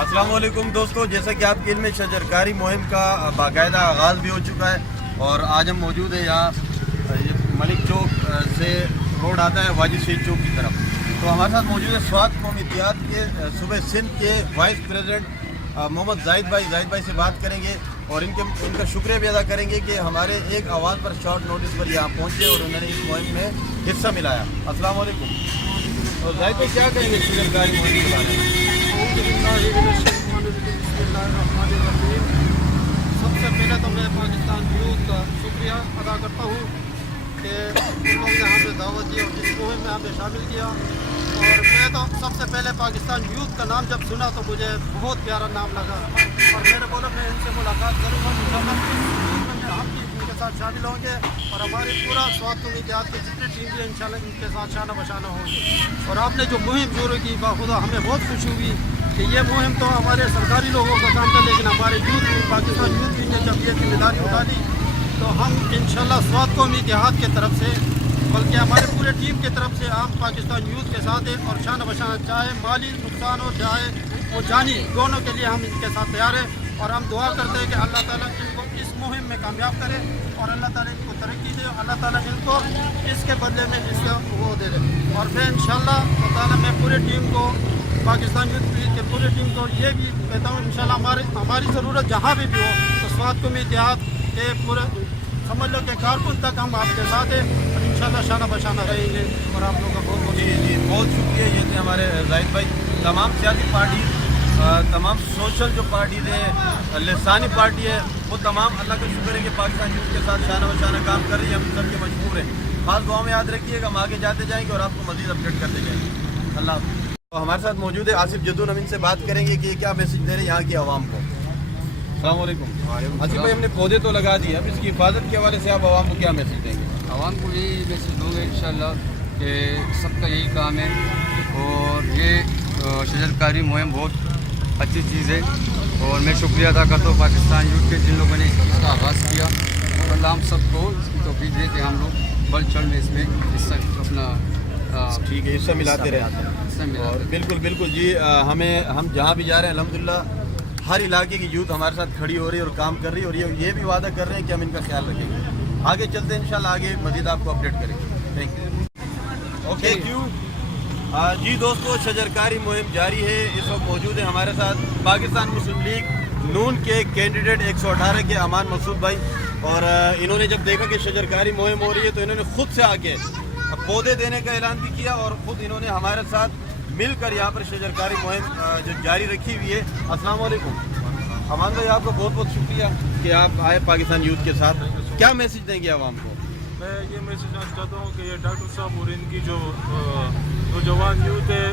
अस्सलामुअलैकुम दोस्तों, जैसा कि आपके इल्म में शजरकारी मुहिम का बाकायदा आगाज़ भी हो चुका है और आज हम मौजूद है यहाँ मलिक चौक से रोड आता है वाजिद शहीद चौक की तरफ। तो हमारे साथ मौजूद है स्वात कौमी इत्तेहाद के सूबे सिंध के वाइस प्रेसिडेंट मोहम्मद जाहिद भाई से बात करेंगे और इनका शुक्रिया भी अदा करेंगे कि हमारे एक आवाज़ पर शॉर्ट नोटिस पर यहाँ पहुँचे और उन्होंने इस मुहिम में हिस्सा मिलाया। अस्सलाम वालेकुम। तो जाहिद भाई क्या कहेंगे शजरकारी मुहिम के बारे में? सबसे पहले तो मैं पाकिस्तान यूथ का शुक्रिया अदा करता हूँ कि उन लोगों ने हमें दावत दी और इस मुहिम में हमें शामिल किया। और मैं तो सबसे पहले पाकिस्तान यूथ का नाम जब सुना तो मुझे बहुत प्यारा नाम लगा और मैंने बोला मैं इनसे मुलाकात करूँगा, इंशाल्लाह हम भी इनके साथ शामिल होंगे और हमारी पूरा स्वात कौमी इत्तेहाद की जितनी टीम भी इंशाल्लाह इनके साथ शाना बशाना होंगे। और आपने जो मुहिम शुरू की बाखुदा हमें बहुत खुशी हुई कि ये मुहिम तो हमारे सरकारी लोगों का काम था, लेकिन हमारे यूथ पाकिस्तान यूथ ने जब ये जिम्मेदारी उठा ली तो हम इंशाल्लाह स्वात कौमी इत्तेहाद की तरफ से बल्कि हमारे पूरे टीम की तरफ से हम पाकिस्तान यूथ के साथ हैं और शान बशाना चाहे माली नुकसान हो चाहे वो जानी दोनों के लिए हम इनके साथ तैयार हैं। और हम दुआ करते हैं कि अल्लाह ताला इनको इस मुहिम में कामयाब करे और अल्लाह ताला इनको तरक्की दे, अल्लाह ताला इनको इसके बदले में इसका वो दे दे। और मैं इंशाल्लाह ताला मैं पूरी टीम को पाकिस्तान यूथ के पूरी टीम को ये भी कहता हूँ इंशाल्लाह हमारी ज़रूरत जहाँ भी हो तो स्वात कौमी इत्तेहाद के पूरे समझ लो कि कारकुन तक हम आपके साथ हैं और इंशाल्लाह शाना बशाना रहेंगे। और आप लोगों का बहुत बहुत बहुत शुक्रिया। ये थे हमारे जाहिद भाई। तमाम सियासी पार्टी तमाम सोशल जो पार्टीज है लसानी पार्टी है वो तमाम अल्लाह का शुक्र है कि पाकिस्तान यूथ के साथ शाना बशाना काम कर रही है। हम सबके मशहूर हैं। खास दुआ में याद रखिएगा, हम आगे जाते जाएंगे और आपको मज़ीद अपडेट करते जाएंगे। अल्लाह। तो हमारे साथ मौजूद है आसिफ जद्दू। हम इनसे बात करेंगे कि क्या मैसेज दे रहे हैं यहाँ की आवाम को। अस्सलाम वालेकुम। आसिफ भाई, हमने पौधे तो लगा दिए, अब इसकी हिफाजत के हवाले से आप आवाम को क्या मैसेज देंगे? आवाम को यही मैसेज दूँगा इंशाल्लाह कि सबका यही काम है और ये शजरकारी मुहिम बहुत अच्छी चीज़ है और मैं शुक्रिया अदा करता हूँ पाकिस्तान यूथ के जिन लोगों ने इसका आगाज़ किया और अल्लाह हम सबको इसकी तौफीक दे कि हम लोग बढ़ चढ़ में इसमें हिस्सा अपना ठीक है हिस्सा मिलाते रहे। और बिल्कुल जी, हम जहाँ भी जा रहे हैं अल्हम्दुलिल्लाह हर इलाके की यूथ हमारे साथ खड़ी हो रही है और काम कर रही है और ये भी वादा कर रहे हैं कि हम इनका ख्याल रखेंगे। आगे चलते हैं इंशाल्लाह, आगे मज़ीद आपको अपडेट करेंगे। Thank you. जी दोस्तों, शजरकारी मुहिम जारी है। इस वक्त मौजूद है हमारे साथ पाकिस्तान मुस्लिम लीग नून के कैंडिडेट 118 के अमान मसूद भाई। और इन्होंने जब देखा कि शजरकारी मुहिम हो रही है तो इन्होंने खुद से आके पौधे देने का ऐलान भी किया और खुद इन्होंने हमारे साथ मिलकर यहाँ पर शजरकारी मुहिम जो जारी रखी हुई है। अस्सलाम वालेकुम अमान भाई, आपका बहुत बहुत शुक्रिया कि आप आए पाकिस्तान यूथ के साथ। क्या मैसेज देंगे आवाम को? मैं ये मैसेज देना चाहता हूँ कि ये डॉक्टर साहब और इनकी जो नौजवान यूथ है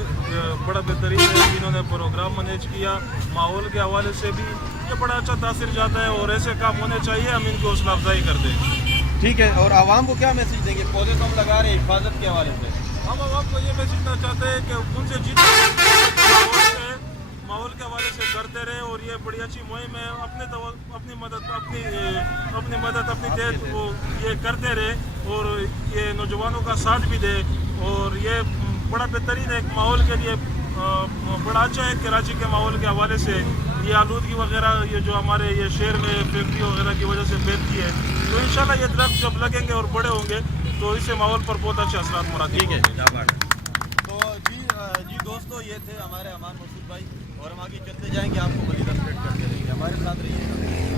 बड़ा बेहतरीन है। इन्होंने प्रोग्राम मैनेज किया, माहौल के हवाले से भी ये बड़ा अच्छा तासीर जाता है और ऐसे काम होने चाहिए। हम इनको हौसला अफजाई कर दें। ठीक है। और आवाम को क्या मैसेज देंगे? पौधे तो हम लगा रहे हैं हिफाजत के हवाले से। हम आवाम को ये मैसेज देना चाहते हैं कि उनसे जितना माहौल के हवाले से करते रहे और ये बड़ी अच्छी मुहिम है। अपनी मदद अपनी देर वो ये करते रहे और ये नौजवानों का साथ भी दे और ये बड़ा बेहतरीन एक माहौल के लिए बड़ा अच्छा है। कराची के माहौल के हवाले से ये आलूदगी वगैरह ये जो हमारे ये शहर में फैक्ट्री वगैरह की वजह से फैलती है, तो इंशाल्लाह ये दरख्त जब लगेंगे और बड़े होंगे तो इससे माहौल पर बहुत अच्छे असरात मराती। ठीक है। तो जी दोस्तों, ये थे हमारे अमान मसूद भाई और हम आगे चलते जाएंगे, आपको मज़ीद अपडेट करते रहेंगे। हमारे साथ रहिएगा।